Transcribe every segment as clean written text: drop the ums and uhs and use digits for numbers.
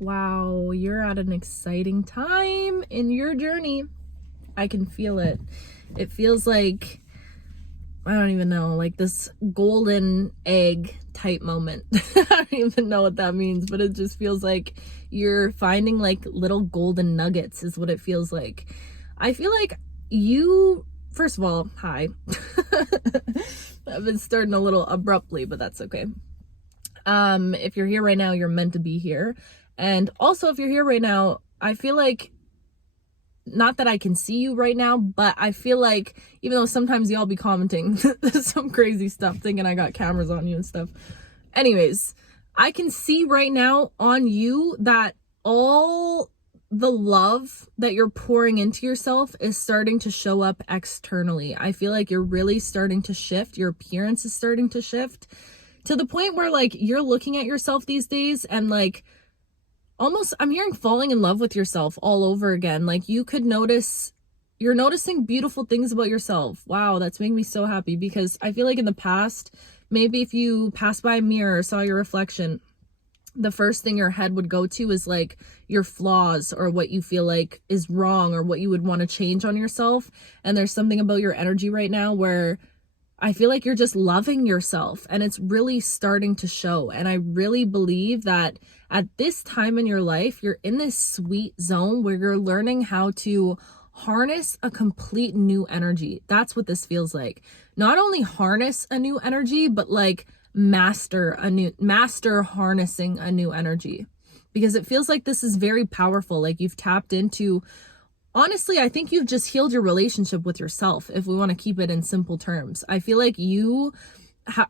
Wow, you're at an exciting time in your journey. I can feel it. It feels like, I don't even know, like this golden egg type moment. I don't even know what that means, but it just feels like you're finding like little golden nuggets, is what it feels like. I feel like you, first of all, hi. I've been starting a little abruptly, but that's okay. If you're here right now, you're meant to be here. And also, if you're here right now, I feel like, not that I can see you right now, but I feel like, even though sometimes y'all be commenting some crazy stuff, thinking I got cameras on you and stuff. Anyways, I can see right now on you that all the love that you're pouring into yourself is starting to show up externally. I feel like you're really starting to shift. Your appearance is starting to shift to the point where like you're looking at yourself these days and like almost, I'm hearing falling in love with yourself all over again. Like you're noticing beautiful things about yourself. Wow, that's making me so happy, because I feel like in the past, maybe if you passed by a mirror or saw your reflection, the first thing your head would go to is like your flaws or what you feel like is wrong or what you would want to change on yourself. And there's something about your energy right now where I feel like you're just loving yourself, and it's really starting to show. And I really believe that at this time in your life, you're in this sweet zone where you're learning how to harness a complete new energy. That's what this feels like. Not only harness a new energy, but like master harnessing a new energy, because it feels like this is very powerful. Like you've tapped into, honestly, I think you've just healed your relationship with yourself, if we want to keep it in simple terms. I feel like you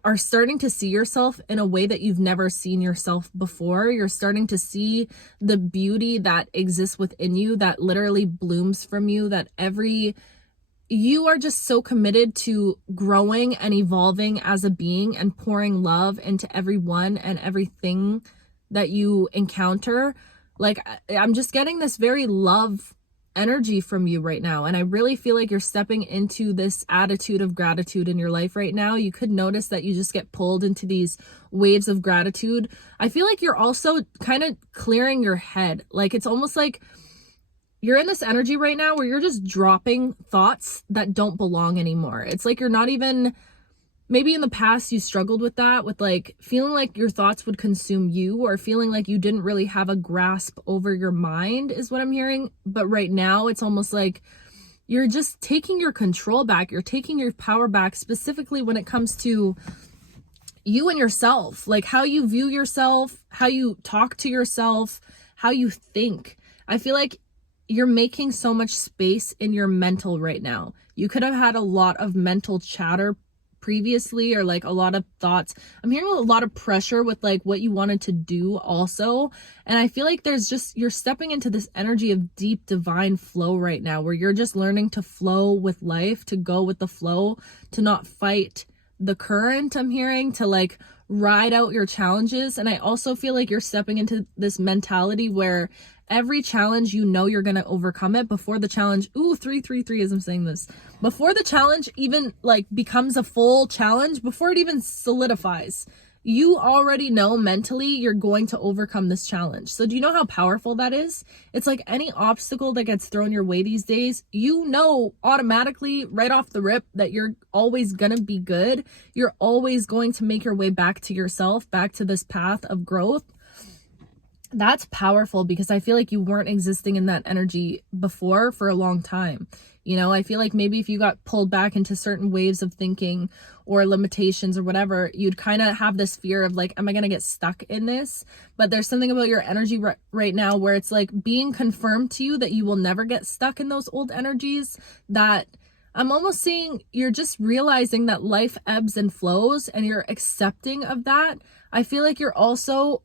are starting to see yourself in a way that you've never seen yourself before. You're starting to see the beauty that exists within you, that literally blooms from you, you are just so committed to growing and evolving as a being and pouring love into everyone and everything that you encounter. Like, I'm just getting this very love energy from you right now, and I really feel like you're stepping into this attitude of gratitude in your life right now. You could notice that you just get pulled into these waves of gratitude. I feel like you're also kind of clearing your head. Like it's almost like you're in this energy right now where you're just dropping thoughts that don't belong anymore. It's like you're not even, maybe in the past you struggled with that, with like feeling like your thoughts would consume you, or feeling like you didn't really have a grasp over your mind, is what I'm hearing. But right now it's almost like you're just taking your control back. You're taking your power back, specifically when it comes to you and yourself, like how you view yourself, how you talk to yourself, how you think. I feel like you're making so much space in your mental right now. You could have had a lot of mental chatter previously, or like a lot of thoughts. I'm hearing a lot of pressure with like what you wanted to do also. And I feel like you're stepping into this energy of deep divine flow right now, where you're just learning to flow with life, to go with the flow, to not fight the current. I'm hearing to like ride out your challenges. And I also feel like you're stepping into this mentality where every challenge, you're going to overcome it before the challenge. Ooh, 333 as I'm saying this. Before the challenge even like becomes a full challenge, before it even solidifies, you already know mentally you're going to overcome this challenge. So do you know how powerful that is? It's like any obstacle that gets thrown your way these days, you know automatically right off the rip that you're always going to be good. You're always going to make your way back to yourself, back to this path of growth. That's powerful, because I feel like you weren't existing in that energy before for a long time. You know, I feel like maybe if you got pulled back into certain waves of thinking or limitations or whatever, you'd kind of have this fear of like, am I going to get stuck in this? But there's something about your energy right now where it's like being confirmed to you that you will never get stuck in those old energies, that I'm almost seeing you're just realizing that life ebbs and flows, and you're accepting of that. I feel like you're also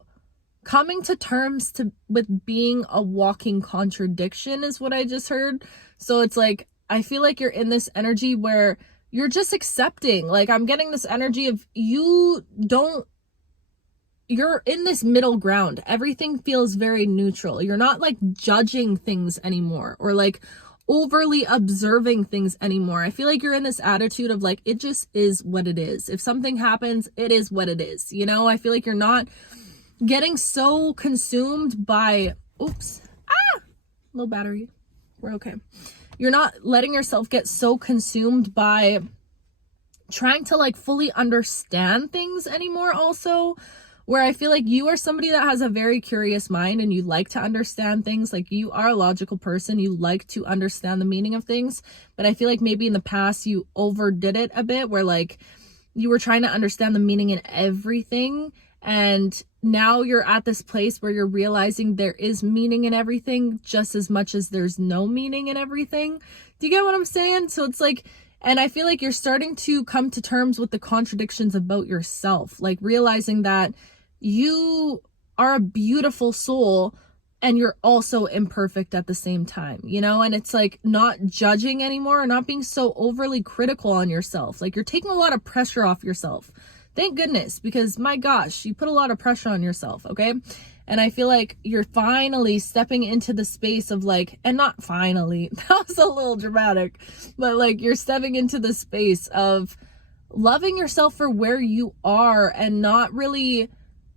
coming to terms with being a walking contradiction, is what I just heard. So it's like, I feel like you're in this energy where you're just accepting. Like I'm getting this energy of you're in this middle ground. Everything feels very neutral. You're not like judging things anymore, or like overly observing things anymore. I feel like you're in this attitude of like, it just is what it is. If something happens, it is what it is. You know, I feel like you're not getting so consumed by, low battery. We're okay. You're not letting yourself get so consumed by trying to like fully understand things anymore also, where I feel like you are somebody that has a very curious mind and you like to understand things. Like, you are a logical person. You like to understand the meaning of things. But I feel like maybe in the past you overdid it a bit, where like you were trying to understand the meaning in everything. And now you're at this place where you're realizing there is meaning in everything just as much as there's no meaning in everything. Do you get what I'm saying? So it's like, and I feel like you're starting to come to terms with the contradictions about yourself, like realizing that you are a beautiful soul and you're also imperfect at the same time, you know? And it's like not judging anymore, or not being so overly critical on yourself. Like, you're taking a lot of pressure off yourself. Thank goodness, because my gosh, you put a lot of pressure on yourself, okay? And I feel like you're finally stepping into the space of like, and not finally, that was a little dramatic, but like you're stepping into the space of loving yourself for where you are and not really,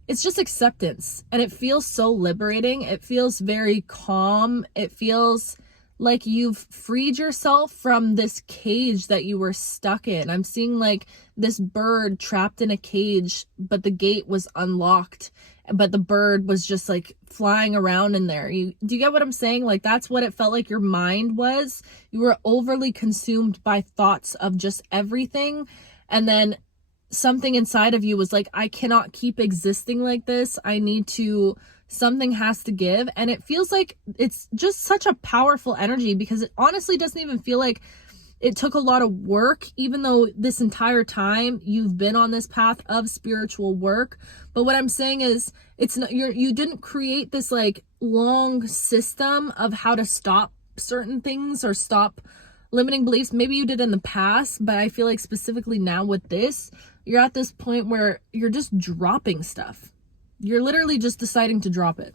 it's just acceptance. And it feels so liberating. It feels very calm. It feels like you've freed yourself from this cage that you were stuck in. I'm seeing like this bird trapped in a cage, but the gate was unlocked, but the bird was just like flying around in there. Do you get what I'm saying? Like, that's what it felt like your mind was. You were overly consumed by thoughts of just everything. And then something inside of you was like, I cannot keep existing like this. I need to, something has to give. And it feels like it's just such a powerful energy, because it honestly doesn't even feel like it took a lot of work, even though this entire time you've been on this path of spiritual work. But what I'm saying is, it's not, you didn't create this like long system of how to stop certain things or stop limiting beliefs. Maybe you did in the past, but I feel like specifically now with this, you're at this point where you're just dropping stuff. You're literally just deciding to drop it.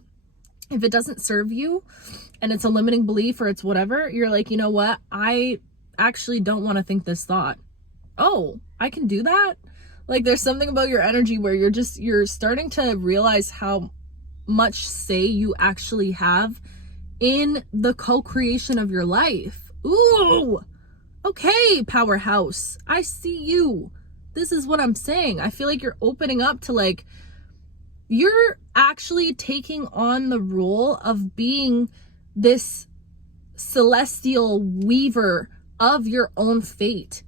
If it doesn't serve you and it's a limiting belief or it's whatever, you're like, you know what? I actually don't want to think this thought. Oh, I can do that? Like, there's something about your energy where you're starting to realize how much say you actually have in the co-creation of your life. Ooh, okay, powerhouse. I see you. This is what I'm saying. I feel like you're opening up to like, you're actually taking on the role of being this celestial weaver of your own fate.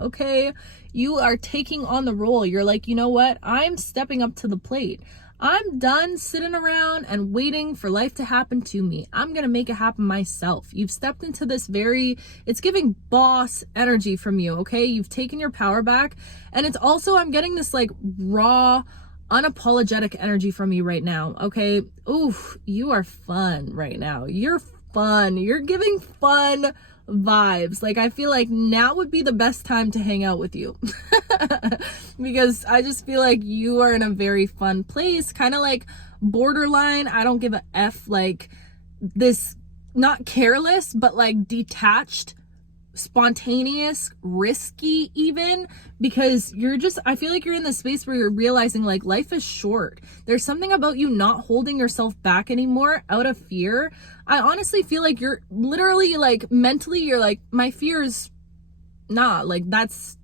Okay? You are taking on the role. You're like, you know what? I'm stepping up to the plate. I'm done sitting around and waiting for life to happen to me. I'm going to make it happen myself. You've stepped into this it's giving boss energy from you, okay? You've taken your power back. And it's also, I'm getting this like raw, unapologetic energy from you right now, okay? Oof, you are fun right now. You're fun. You're giving fun vibes. Like, I feel like now would be the best time to hang out with you because I just feel like you are in a very fun place, kind of like borderline, I don't give a F, like this, not careless, but like detached, spontaneous, risky even, because I feel like you're in this space where you're realizing like life is short. There's something about you not holding yourself back anymore out of fear. I honestly feel like you're literally like mentally, you're like, my fear is like, that's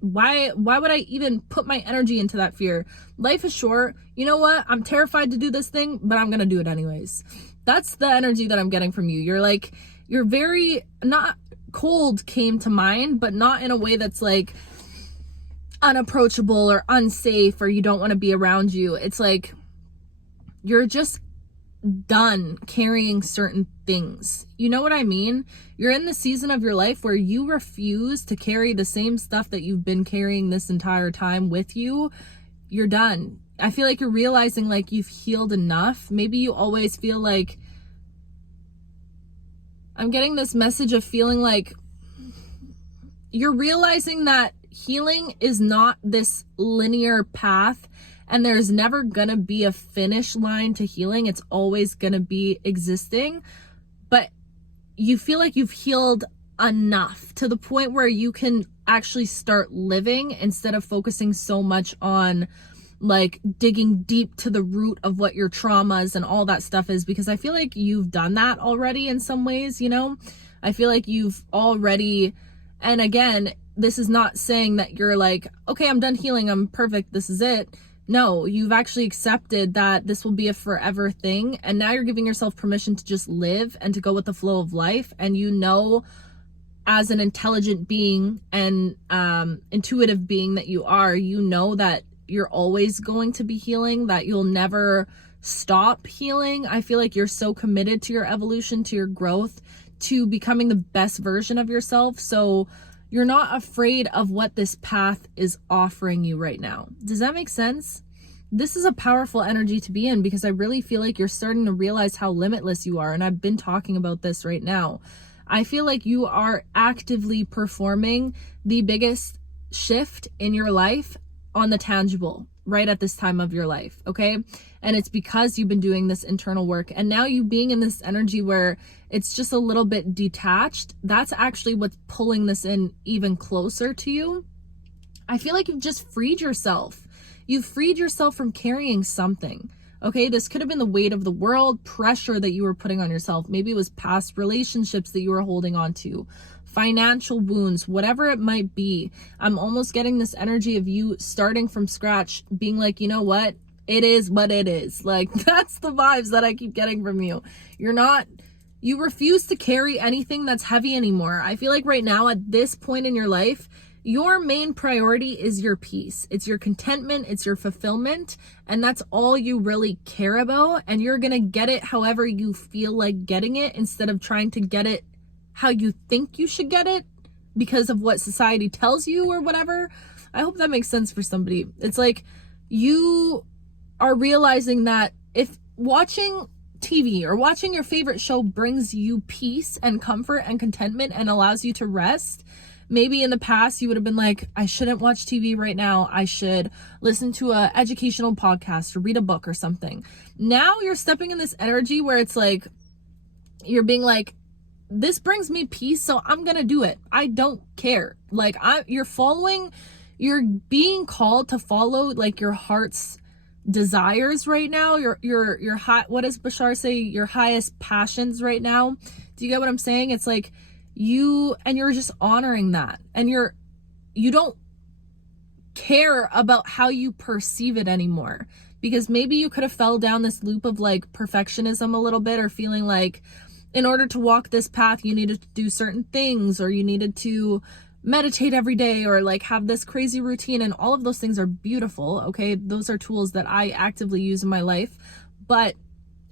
why would I even put my energy into that fear? Life is short. You know what? I'm terrified to do this thing, but I'm gonna do it anyways. That's the energy that I'm getting from you. You're like, you're very, not cold came to mind, but not in a way that's like unapproachable or unsafe or you don't want to be around you. It's like you're just done carrying certain things. You know what I mean? You're in the season of your life where you refuse to carry the same stuff that you've been carrying this entire time with you. You're done. I feel like you're realizing like you've healed enough. Maybe you always feel like, I'm getting this message of feeling like you're realizing that healing is not this linear path and there's never gonna be a finish line to healing. It's always gonna be existing, but you feel like you've healed enough to the point where you can actually start living instead of focusing so much on like digging deep to the root of what your traumas and all that stuff is, because I feel like you've done that already in some ways, you know? I feel like you've already, and again, this is not saying that you're like, okay, I'm done healing, I'm perfect, this is it. No, you've actually accepted that this will be a forever thing, and now you're giving yourself permission to just live and to go with the flow of life. And you know, as an intelligent being and intuitive being that you are, you know that you're always going to be healing, that you'll never stop healing. I feel like you're so committed to your evolution, to your growth, to becoming the best version of yourself. So you're not afraid of what this path is offering you right now. Does that make sense? This is a powerful energy to be in, because I really feel like you're starting to realize how limitless you are. And I've been talking about this right now. I feel like you are actively performing the biggest shift in your life on the tangible right at this time of your life, okay? And it's because you've been doing this internal work, and now you being in this energy where it's just a little bit detached, that's actually what's pulling this in even closer to you. I feel like you've just freed yourself. You've freed yourself from carrying something, okay? This could have been the weight of the world, pressure that you were putting on yourself. Maybe it was past relationships that you were holding on to, financial wounds, whatever it might be. I'm almost getting this energy of you starting from scratch, being like, you know what? It is what it is. Like, that's the vibes that I keep getting from you. You refuse to carry anything that's heavy anymore. I feel like right now at this point in your life, your main priority is your peace. It's your contentment, it's your fulfillment, and that's all you really care about. And you're gonna get it however you feel like getting it, instead of trying to get it how you think you should get it because of what society tells you or whatever. I hope that makes sense for somebody. It's like you are realizing that if watching TV or watching your favorite show brings you peace and comfort and contentment and allows you to rest, maybe in the past you would have been like, I shouldn't watch TV right now. I should listen to a educational podcast or read a book or something. Now you're stepping in this energy where it's like, you're being like, this brings me peace, so I'm gonna do it. I don't care. Like, you're being called to follow like your heart's desires right now. Your high, what does Bashar say? Your highest passions right now. Do you get what I'm saying? It's like you're just honoring that, and you don't care about how you perceive it anymore, because maybe you could have fell down this loop of like perfectionism a little bit, or feeling like in order to walk this path, you needed to do certain things, or you needed to meditate every day, or like have this crazy routine. And all of those things are beautiful, okay? Those are tools that I actively use in my life. But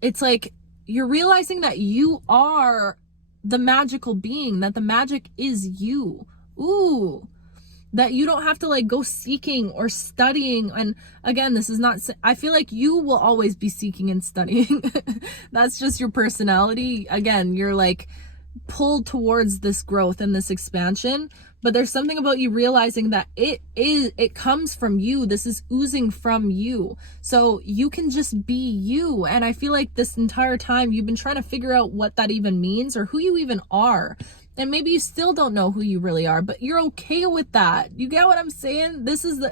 it's like you're realizing that you are the magical being, that the magic is you. Ooh. That you don't have to like go seeking or studying. And again, this is not, I feel like you will always be seeking and studying. That's just your personality. Again, you're like pulled towards this growth and this expansion, but there's something about you realizing that it comes from you. This is oozing from you. So you can just be you. And I feel like this entire time you've been trying to figure out what that even means, or who you even are. And maybe you still don't know who you really are, but you're okay with that. You get what I'm saying? This is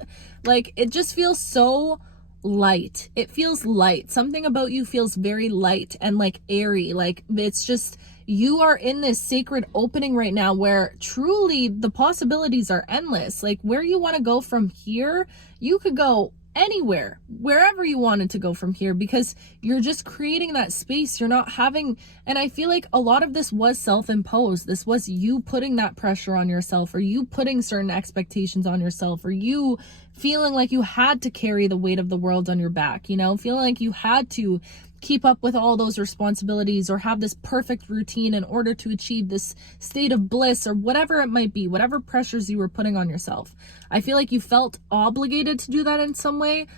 it just feels so light. It feels light. Something about you feels very light and like airy. Like it's just, you are in this sacred opening right now where truly the possibilities are endless. Like where you want to go from here, you could go anywhere, wherever you wanted to go from here, because you're just creating that space. You're not having, and I feel like a lot of this was self-imposed. This was you putting that pressure on yourself, or you putting certain expectations on yourself, or you feeling like you had to carry the weight of the world on your back, you know, feeling like you had to keep up with all those responsibilities or have this perfect routine in order to achieve this state of bliss, or whatever it might be, whatever pressures you were putting on yourself. I feel like you felt obligated to do that in some way,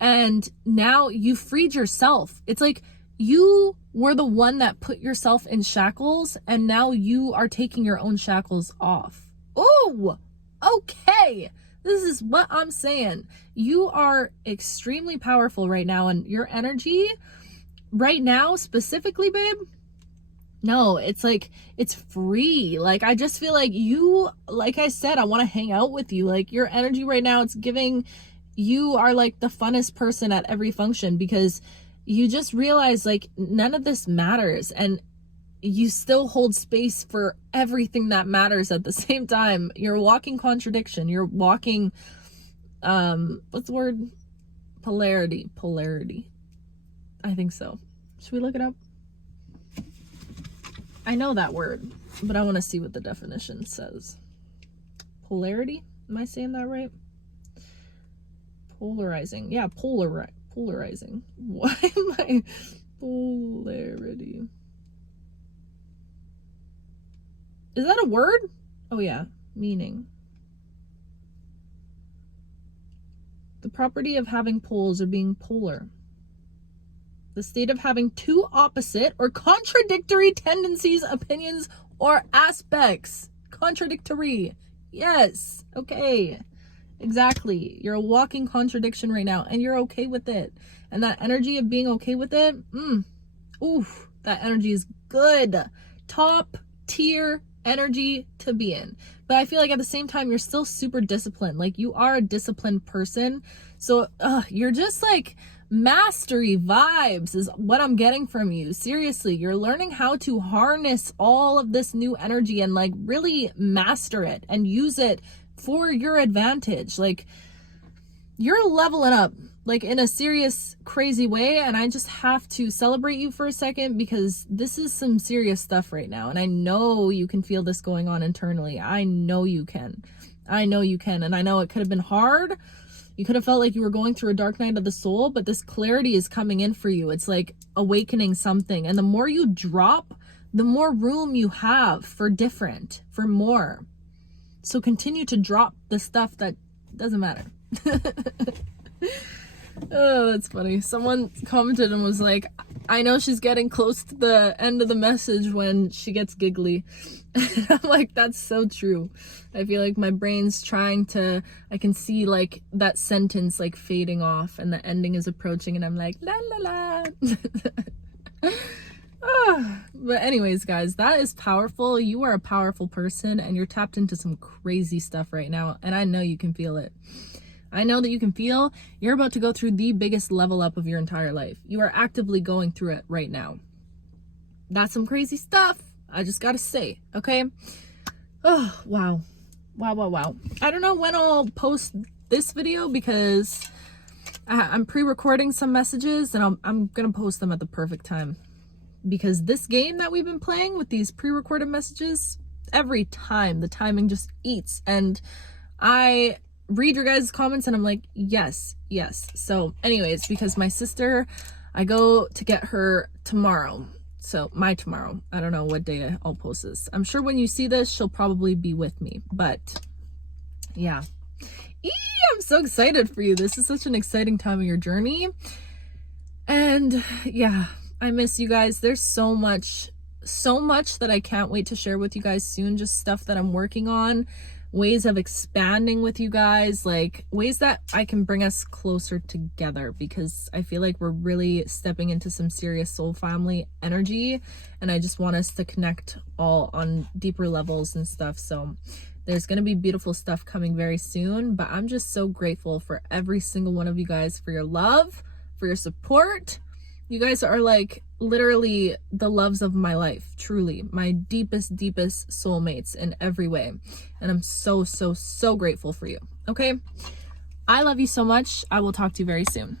and now you freed yourself. It's like you were the one that put yourself in shackles, and now you are taking your own shackles off. Oh, okay. This is what I'm saying. You are extremely powerful right now, and your energy right now specifically, babe, No, it's like, it's free. Like, I just feel like you, like I said, I want to hang out with you. Like, your energy right now, it's giving, you are like the funnest person at every function, because you just realize like none of this matters, and you still hold space for everything that matters at the same time. You're walking contradiction. You're walking, what's the word? Polarity. I think so. Should we look it up? I know that word, but I want to see what the definition says. Polarity? Am I saying that right? Polarizing. Yeah, polarizing. Why am I... Polarity. Is that a word? Oh yeah, meaning. The property of having poles or being polar. The state of having two opposite or contradictory tendencies, opinions, or aspects. Contradictory. Yes. Okay. Exactly. You're a walking contradiction right now, and you're okay with it. And that energy of being okay with it, oof, that energy is good. Top tier energy to be in. But I feel like at the same time, you're still super disciplined. Like, you are a disciplined person. So you're just like mastery vibes is what I'm getting from you. Seriously, you're learning how to harness all of this new energy and like really master it and use it for your advantage. Like, you're leveling up like in a serious, crazy way, and I just have to celebrate you for a second, because this is some serious stuff right now, and I know you can feel this going on internally. I know you can, and I know it could have been hard. You could have felt like you were going through a dark night of the soul, but this clarity is coming in for you. It's like awakening something, and the more you drop, the more room you have for different, for more. So continue to drop the stuff that doesn't matter. Oh, that's funny. Someone commented and was like, I know she's getting close to the end of the message when she gets giggly. And I'm like, that's so true. I feel like my brain's trying to, I can see like that sentence like fading off and the ending is approaching, and I'm like, la la la. But anyways, guys, that is powerful. You are a powerful person, and you're tapped into some crazy stuff right now, and I know you can feel it. I know that you can feel you're about to go through the biggest level up of your entire life. You are actively going through it right now. That's some crazy stuff. I just gotta say, okay? Oh, wow. Wow. I don't know when I'll post this video, because I'm pre-recording some messages, and I'm gonna post them at the perfect time. Because this game that we've been playing with these pre-recorded messages, every time the timing just eats, and I read your guys' comments and I'm like, yes. So anyways, because my sister, I go to get her tomorrow. So my tomorrow, I don't know what day I'll post this. I'm sure when you see this, she'll probably be with me, but yeah. I'm so excited for you. This is such an exciting time of your journey. And yeah, I miss you guys. There's so much that I can't wait to share with you guys soon. Just stuff that I'm working on, ways of expanding with you guys, like ways that I can bring us closer together, because I feel like we're really stepping into some serious soul family energy, and I just want us to connect all on deeper levels and stuff. So there's going to be beautiful stuff coming very soon, but I'm just so grateful for every single one of you guys, for your love, for your support. You guys are like literally the loves of my life, truly my deepest soulmates in every way, and I'm so grateful for you. Okay, I love you so much. I will talk to you very soon.